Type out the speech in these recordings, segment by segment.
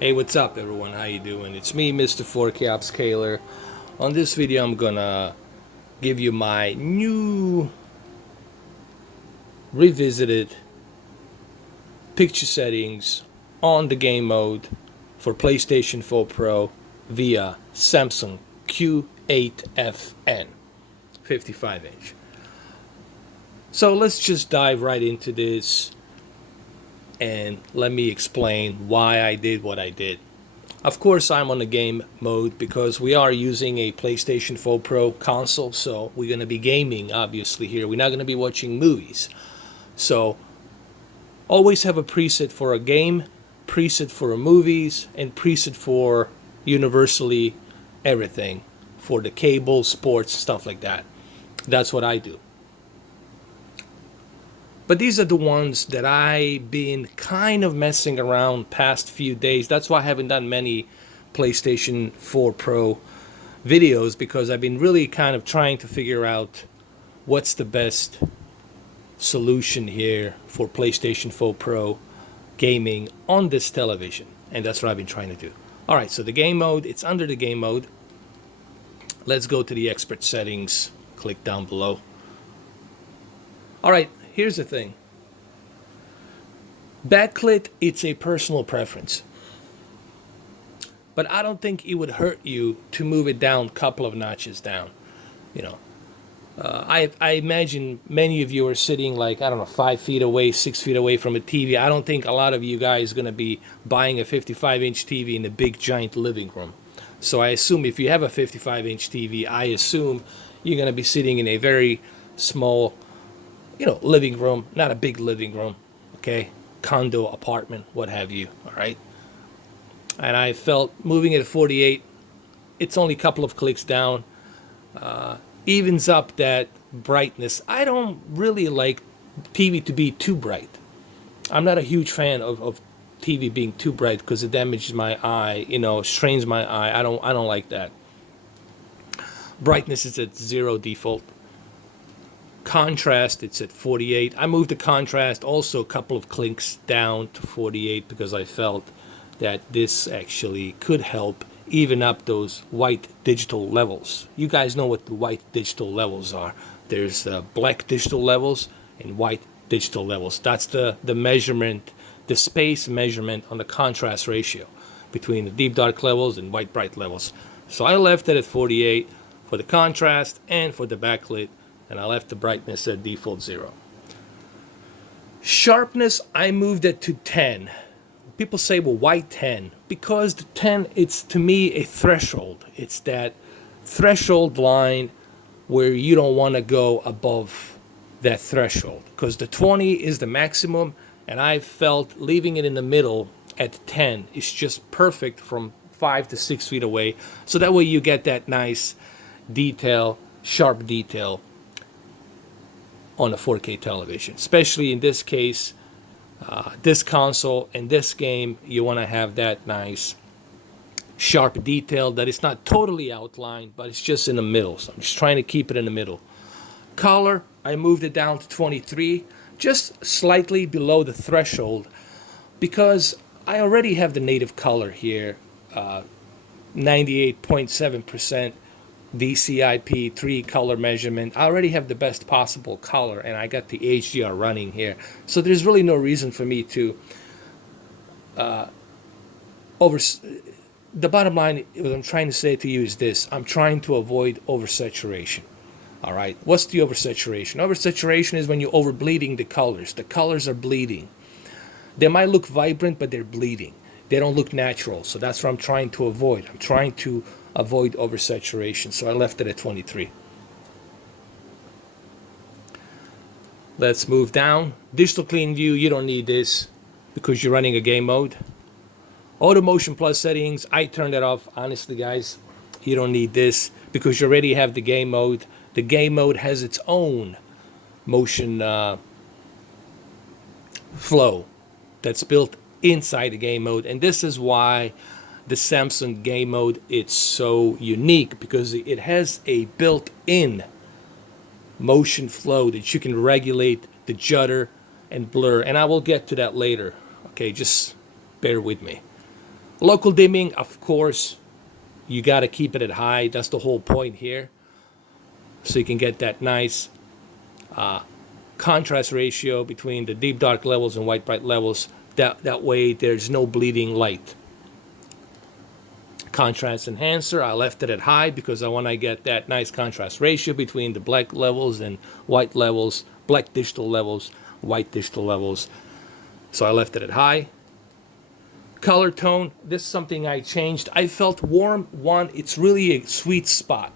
Hey, what's up everyone? How you doing? It's me, Mr. 4K Upscaler. On this video, I'm gonna give you my new revisited picture settings on the game mode for PlayStation 4 Pro via Samsung Q8FN 55 inch. So let's just dive right into this and let me explain why I did what I did. Of course, I'm on the game mode because we are using a PlayStation 4 Pro console, so we're going to be gaming, obviously, here. We're not going to be watching movies. So, always have a preset for a game, preset for movies, and preset for universally everything. For the cable, sports, stuff like that. That's what I do. But these are the ones that I've been kind of messing around past few days. That's why I haven't done many PlayStation 4 Pro videos, because I've been really kind of trying to figure out what's the best solution here for PlayStation 4 Pro gaming on this television. And that's what I've been trying to do. Alright, so the game mode, it's under the game mode. Let's go to the expert settings. Click down below. Alright. Here's the thing. Backlit, it's a personal preference. But I don't think it would hurt you to move it down a couple of notches down. You know, I imagine many of you are sitting like, I don't know, 5 feet away, 6 feet away from a TV. I don't think a lot of you guys are going to be buying a 55-inch TV in a big, giant living room. So I assume if you have a 55-inch TV, I assume you're going to be sitting in a very small, living room, not a big living room, okay? Condo, apartment, what have you, all right? And I felt moving it at 48, it's only a couple of clicks down, evens up that brightness. I don't really like TV to be too bright. I'm not a huge fan of TV being too bright because it damages my eye, strains my eye. I don't like that. Brightness is at 0 default. Contrast, it's at 48. I moved the contrast also a couple of clicks down to 48 because I felt that this actually could help even up those white digital levels. You guys know what the white digital levels are. There's black digital levels and white digital levels. That's the measurement, the space measurement on the contrast ratio between the deep dark levels and white bright levels. So I left it at 48 for the contrast and for the backlit, and I left the brightness at default 0. Sharpness, I moved it to 10. People say, well, why 10? Because the 10, it's to me a threshold. It's that threshold line where you don't want to go above that threshold. Because the 20 is the maximum, and I felt leaving it in the middle at 10 is just perfect from 5 to 6 feet away. So that way you get that nice detail, sharp detail on a 4K television. Especially in this case, this console and this game, you want to have that nice sharp detail that is not totally outlined, but it's just in the middle. So I'm just trying to keep it in the middle. Color, I moved it down to 23, just slightly below the threshold, because I already have the native color here, 98.7% DCI-P3 color measurement. I already have the best possible color, and I got the HDR running here. So there's really no reason for me to the bottom line, what I'm trying to say to you is this. I'm trying to avoid oversaturation. All right. What's the oversaturation? Oversaturation is when you're overbleeding the colors. The colors are bleeding. They might look vibrant, but they're bleeding. They don't look natural. So that's what I'm trying to avoid. I'm trying to avoid oversaturation. So I left it at 23. Let's move down. Digital clean view, you don't need this because you're running a game mode. Auto motion plus settings, I turned that off. Honestly, guys, you don't need this because you already have the game mode. The game mode has its own motion flow that's built inside the game mode, and this is why the Samsung game mode, it's so unique, because it has a built-in motion flow that you can regulate the judder and blur, and I will get to that later. Okay, just bear with me. Local dimming, of course, you got to keep it at high. That's the whole point here. So you can get that nice contrast ratio between the deep dark levels and white bright levels. That way there's no bleeding light. Contrast enhancer, I left it at high because I want to get that nice contrast ratio between the black levels and white levels, black digital levels, white digital levels. So I left it at high. Color tone, this is something I changed. I felt warm 1, it's really a sweet spot.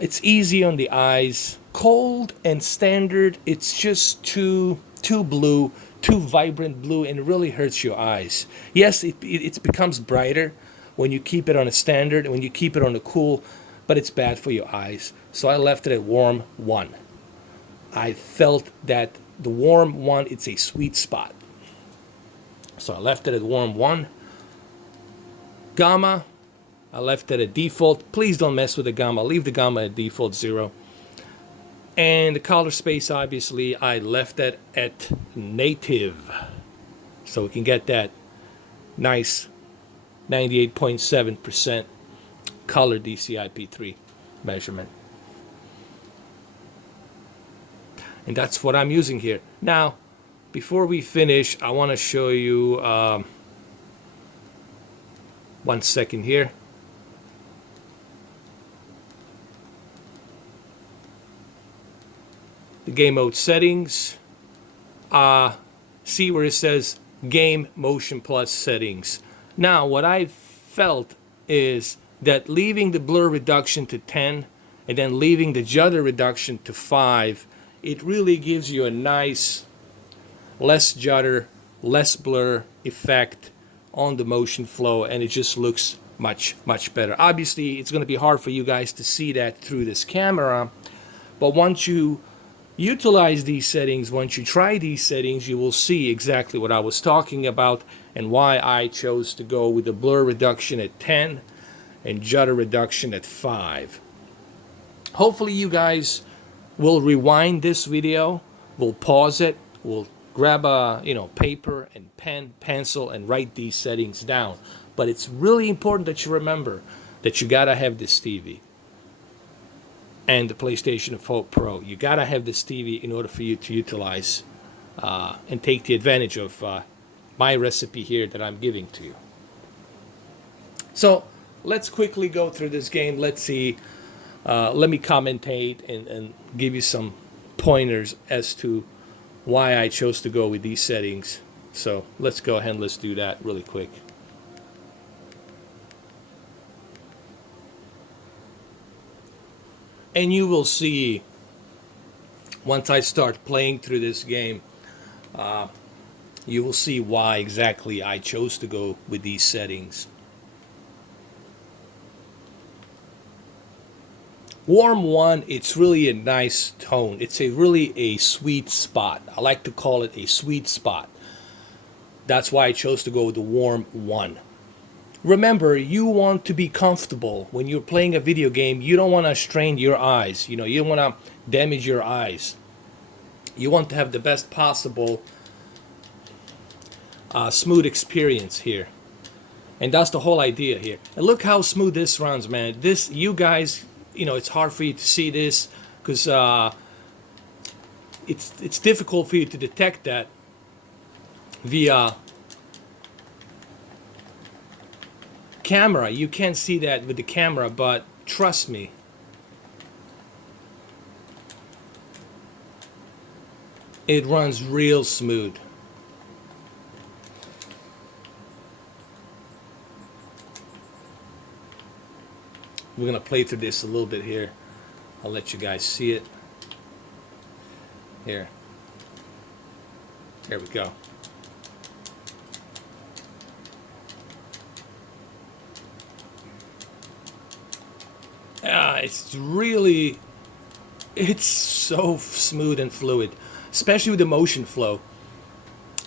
It's easy on the eyes. Cold and standard, it's just too blue, too vibrant blue, and it really hurts your eyes. Yes, it becomes brighter when you keep it on a standard and when you keep it on a cool, but it's bad for your eyes. So I left it at warm 1. I felt that the warm 1, it's a sweet spot. So I left it at warm 1. Gamma, I left it at default. Please don't mess with the gamma. Leave the gamma at default 0. And the color space, obviously, I left it at native. So we can get that nice 98.7% color DCI-P3 measurement. And that's what I'm using here. Now, before we finish, I want to show you 1 second here. The game mode settings. See where it says Game Motion Plus settings. Now, what I felt is that leaving the blur reduction to 10 and then leaving the judder reduction to 5, it really gives you a nice, less judder, less blur effect on the motion flow, and it just looks much better. Obviously, it's going to be hard for you guys to see that through this camera, but once you utilize these settings, once you try these settings, you will see exactly what I was talking about and why I chose to go with the blur reduction at 10 and judder reduction at 5. Hopefully you guys will rewind this video, will pause it, will grab a paper and pen, pencil, and write these settings down. But it's really important that you remember that you gotta have this TV and the PlayStation 4 Pro. You gotta have this TV in order for you to utilize and take the advantage of my recipe here that I'm giving to you. So let's quickly go through this game. Let's see. Let me commentate and give you some pointers as to why I chose to go with these settings. So let's go ahead and let's do that really quick. And you will see once I start playing through this game, you will see why exactly I chose to go with these settings. Warm 1, it's really a nice tone. It's really a sweet spot. I like to call it a sweet spot. That's why I chose to go with the warm 1. Remember, you want to be comfortable when you're playing a video game. You don't want to strain your eyes. You don't want to damage your eyes. You want to have the best possible smooth experience here. And that's the whole idea here. And look how smooth this runs, man. This, you guys, it's hard for you to see this because it's difficult for you to detect that via camera. You can't see that with the camera, but trust me, it runs real smooth. We're gonna play through this a little bit here. I'll let you guys see it. Here we go. It's so smooth and fluid, especially with the motion flow.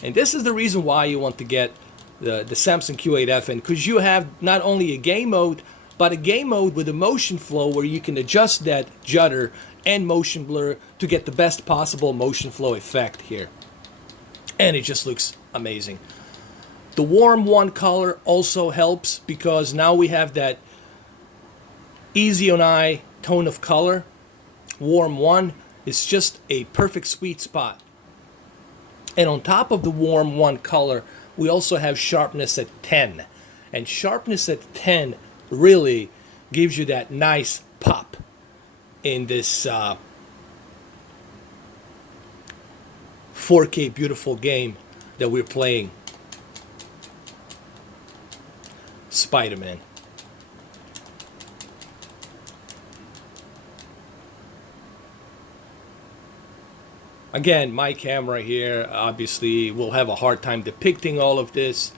And this is the reason why you want to get the Samsung Q8FN, because you have not only a game mode, but a game mode with a motion flow where you can adjust that judder and motion blur to get the best possible motion flow effect here. And it just looks amazing. The warm one color also helps because now we have that easy on eye tone of color. Warm one is just a perfect sweet spot. And on top of the warm one color, we also have sharpness at 10. And sharpness at 10 really gives you that nice pop in this 4K beautiful game that we're playing, Spider-Man. Again, my camera here obviously will have a hard time depicting all of this,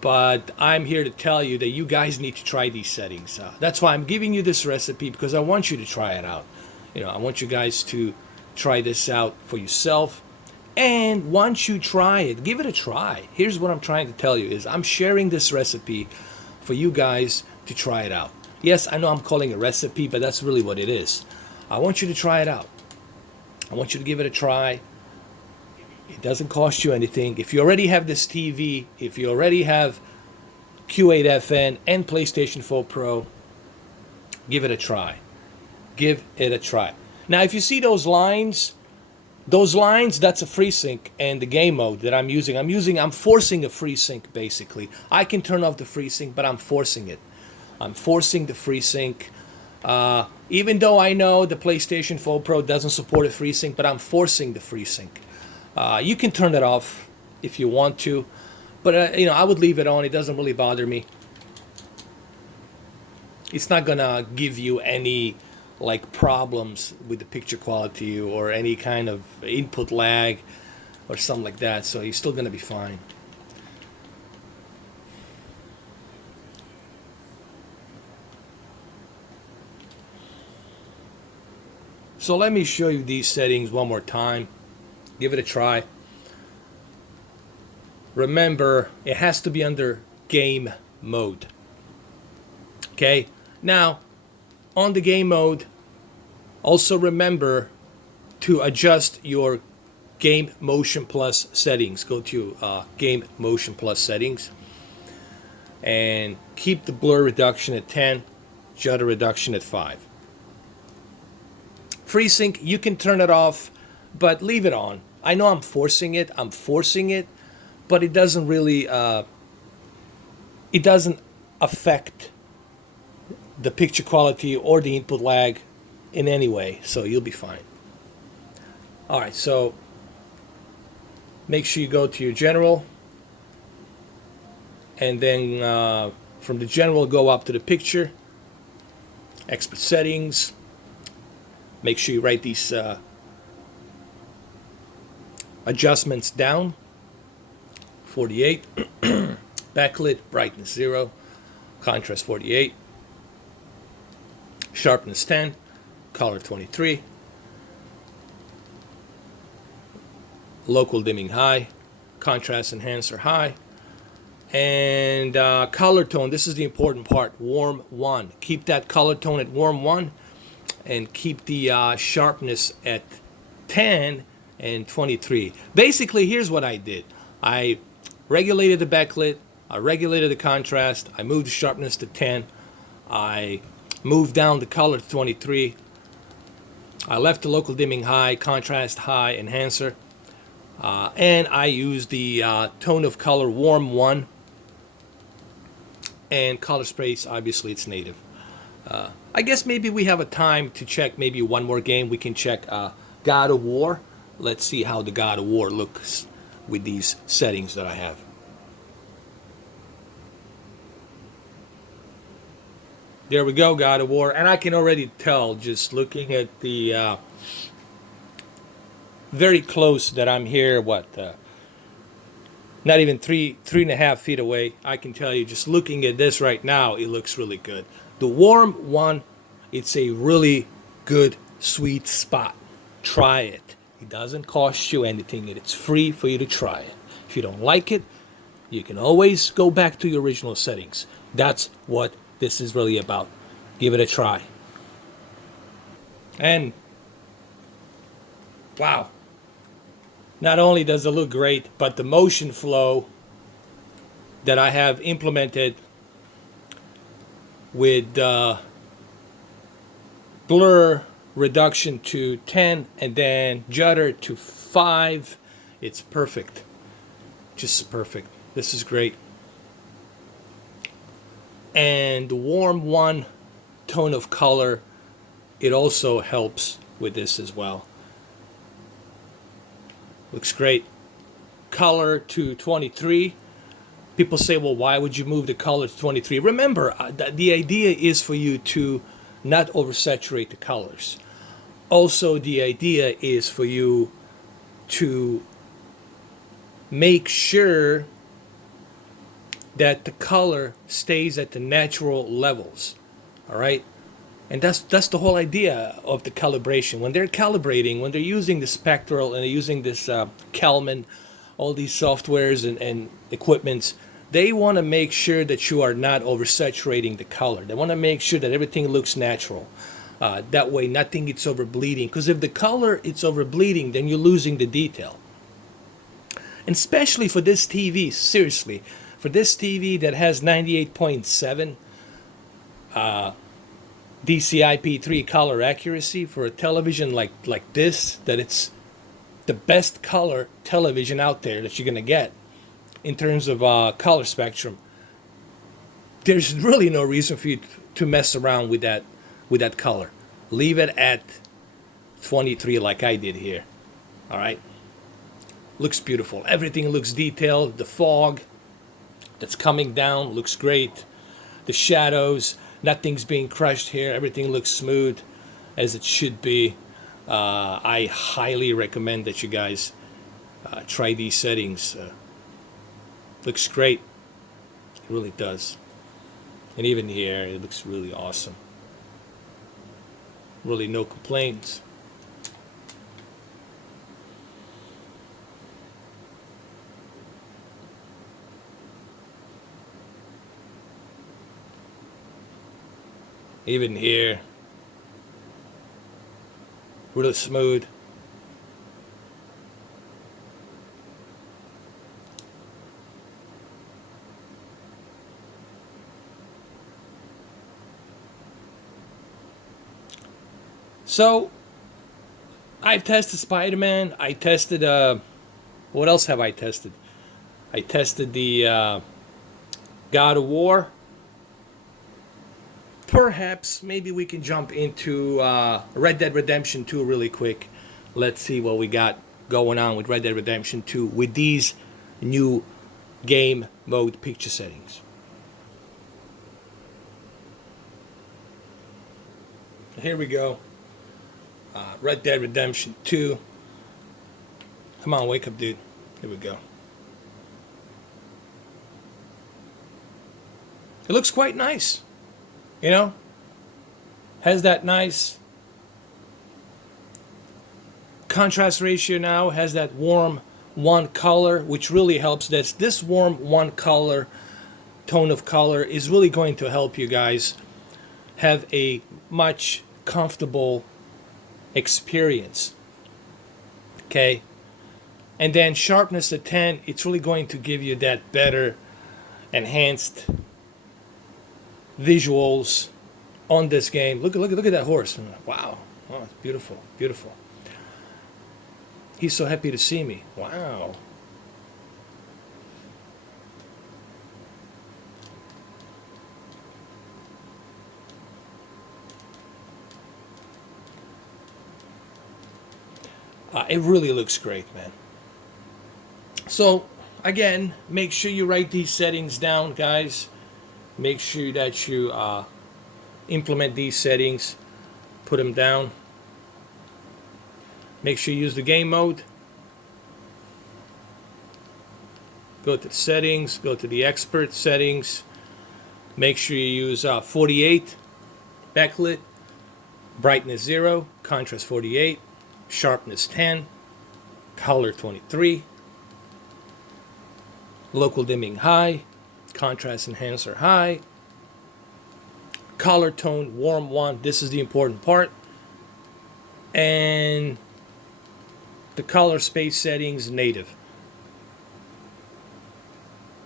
but I'm here to tell you that you guys need to try these settings. That's why I'm giving you this recipe, because I want you to try it out. I want you guys to try this out for yourself. And once you try it, give it a try. Here's what I'm trying to tell you is I'm sharing this recipe for you guys to try it out. Yes, I know I'm calling it a recipe, but that's really what it is. I want you to try it out. I want you to give it a try. It doesn't cost you anything. If you already have this TV, if you already have Q8FN and PlayStation 4 Pro, give it a try. Give it a try. Now, if you see those lines, that's a FreeSync, and the game mode that I'm forcing a FreeSync basically. I can turn off the FreeSync, but I'm forcing it. I'm forcing the FreeSync. Even though I know the PlayStation 4 Pro doesn't support a FreeSync, but I'm forcing the FreeSync. You can turn it off if you want to, but I would leave it on. It doesn't really bother me. It's not gonna give you any problems with the picture quality or any kind of input lag or something like that, so you're still gonna be fine. So let me show you these settings one more time. Give it a try. Remember, it has to be under game mode. Okay? Now, on the game mode, also remember to adjust your Game Motion Plus settings. Go to Game Motion Plus settings and keep the blur reduction at 10, shutter reduction at 5. FreeSync, you can turn it off, but leave it on. I know I'm forcing it, but it doesn't really, it doesn't affect the picture quality or the input lag in any way, so you'll be fine. All right, so make sure you go to your general, and then from the general go up to the picture, expert settings. Make sure you write these adjustments down. 48, backlit, brightness 0, contrast 48, sharpness 10, color 23, local dimming high, contrast enhancer high, and color tone. This is the important part, warm 1. Keep that color tone at warm 1, and keep the sharpness at 10 and 23. Basically, here's what I did. I regulated the backlit, I regulated the contrast, I moved the sharpness to 10, I moved down the color to 23, I left the local dimming high, contrast high, enhancer, and I used the tone of color warm 1, and color space, obviously it's native. I guess maybe we have a time to check maybe one more game. We can check God of War. Let's see how the God of War looks with these settings that I have. There we go, God of War. And I can already tell just looking at the very close that I'm here, not even three and a half feet away. I can tell you just looking at this right now, it looks really good. The warm 1, it's a really good sweet spot. Try it. It doesn't cost you anything. It's free for you to try it. If you don't like it, you can always go back to your original settings. That's what this is really about. Give it a try. And wow. Not only does it look great, but the motion flow that I have implemented with blur reduction to 10 and then judder to 5. It's perfect. Just perfect. This is great. And the warm 1 tone of color, it also helps with this as well. Looks great. Color to 23. People say, well, why would you move the color to 23? Remember, the idea is for you to not oversaturate the colors. Also, the idea is for you to make sure that the color stays at the natural levels. All right? And that's the whole idea of the calibration. When they're calibrating, when they're using the spectral and they're using this Kalman, all these softwares and equipments, they want to make sure that you are not oversaturating the color. They want to make sure that everything looks natural. That way nothing gets over bleeding. Because if the color it's over bleeding, then you're losing the detail. And especially for this TV, seriously, for this TV that has 98.7 DCI-P3 color accuracy, for a television like this, that it's the best color television out there that you're going to get in terms of color spectrum, there's really no reason for you to mess around with that color. Leave it at 23 like I did here. All right? Looks beautiful. Everything looks detailed. The fog that's coming down looks great. The shadows, nothing's being crushed here. Everything looks smooth as it should be. I highly recommend that you guys try these settings. Looks great. It really does. And even here, it looks really awesome. Really no complaints. Even here, really smooth. So, I've tested Spider-Man. I tested, what else have I tested? I tested the God of War. Perhaps, maybe we can jump into Red Dead Redemption 2 really quick. Let's see what we got going on with Red Dead Redemption 2 with these new game mode picture settings. Here we go. Red Dead Redemption 2. Come on, wake up, dude. Here we go. It looks quite nice. You know? Has that nice contrast ratio now. Has that warm 1 color, which really helps. This warm 1 color, tone of color, is really going to help you guys have a much comfortable experience. Okay? And then sharpness at 10, it's really going to give you that better enhanced visuals on this game. Look at that horse. Wow. Oh, it's beautiful. Beautiful. He's so happy to see me. Wow. It really looks great, man. So, again, make sure you write these settings down, guys. Make sure that you implement these settings. Put them down. Make sure you use the game mode. Go to the settings. Go to the expert settings. Make sure you use 48. Backlit. Brightness 0. Contrast 48. Sharpness 10, color 23, local dimming high, contrast enhancer high, color tone warm 1, this is the important part, and the color space settings native.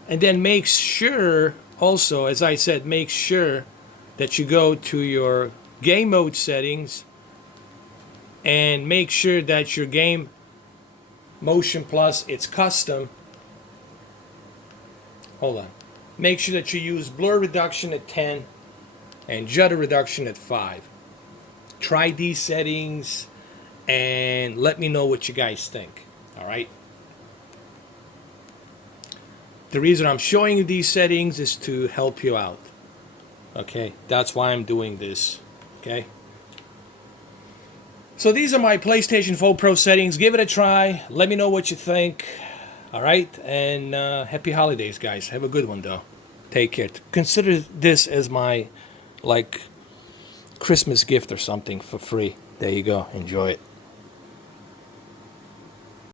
And then make sure also, as I said, make sure that you go to your game mode settings and make sure that your game motion plus, it's custom. Hold on. Make sure that you use blur reduction at 10 and judder reduction at 5. Try these settings and let me know what you guys think. All right. The reason I'm showing you these settings is to help you out. Okay, that's why I'm doing this. Okay. So these are my PlayStation 4 Pro settings. Give it a try. Let me know what you think. All right, and happy holidays, guys. Have a good one, though. Take care. Consider this as my, like, Christmas gift or something for free. There you go. Enjoy it.